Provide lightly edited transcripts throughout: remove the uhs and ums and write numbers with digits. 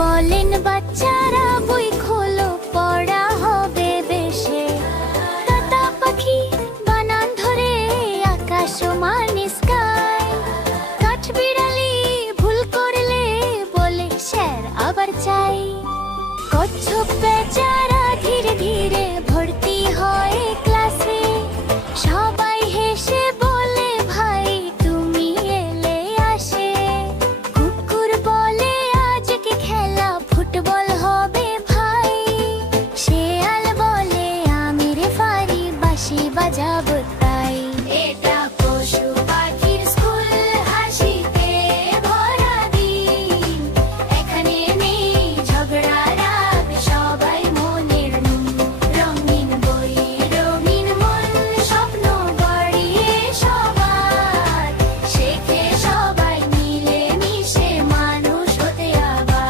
বলেন বাচ্চারা বই খোলো, পড়া হবে বেশে। তোতা পাখি বানান ধরে আকাশ মানে স্কাই। কাঠবিড়ালি ভুল করলে বলে স্যার আবার চাই। কচ্ছপ বেচারা ধীরে ধীরে ভর্তি হয় ক্লাসে। সবাই হেসে বলে ভাই তুমি এলে আসে। কুকুর বলে আজকে খেলা ফুটবল হবে ভাই। শেয়াল বলে আমি রেফারি, বাঁশি বাজাবো তাই। এটা পশু পাখির স্কুল, হাসিতে ভরা দিন। এখানে নেই ঝগড়া রাগ, সবাই মনের নুন। রঙিন বই রঙিন মন, স্বপ্ন গড়িয়ে সবার। শেখে সবাই মিলে মিশে মানুষ হতে আবার।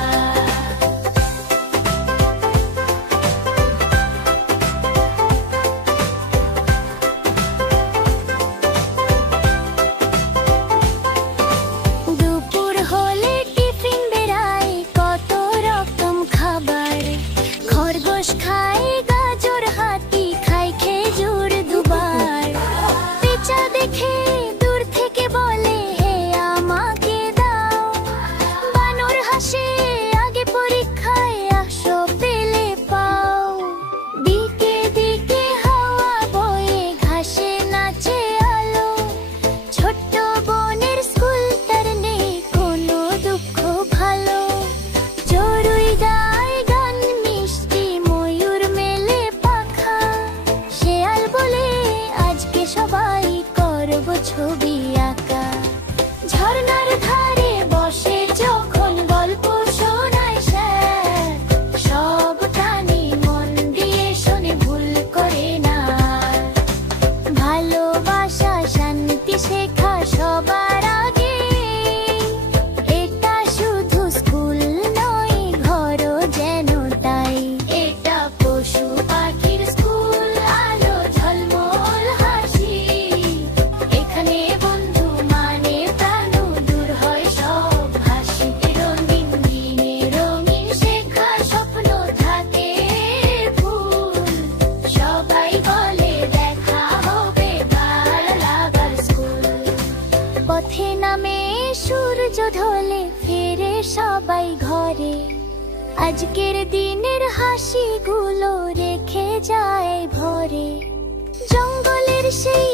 দুপুর হলে টিফিন বেরায় কত রকম খাবার। খরগোশ খায় গাজর, হাতি খায় খেজুর দুবার। পেঁচা দেখে দূর থেকে বলে হে আমাকে দাও। বানর হাসে আগে পরীক্ষায়, আসো পেলে পাও। দিকে দিকে হাওয়া বয়ে ঘাসে নাচে আলো। ছোট্ট বোনের স্কুল, তার নেই কোনো দুঃখ ভালো। চড়ুই গায় গান মিষ্টি, ময়ূর মেলে পাখা। শেয়াল বলে আজকে সবাই করব ছবি আঁকা। ঝর্ণার ধারে বসে যখন গল্প শোনায় স্যার, সব প্রাণী মন দিয়ে শোনে, ভুল করে না। ভালোবাসা শান্তি শেখা সবার আগে। এটা শুধু স্কুল নয়, ঘরও যেন তাই। এটা পশু পাখির স্কুল, আলো ঝলমল হাসি। এখানে বন্ধু মানে প্রাণ, দূর হয় সব হাসি। রঙিন দিনে রঙিন শেখা, স্বপ্ন থাকে ফুল। সবাই বলে দেখা হবে ভালো লাগার স্কুল। পথে নামে সূর্য ঢলে, ফিরে সবাই ঘরে। আজকের দিনের হাসিগুলো রেখে যায় ভরে। জঙ্গলের সেই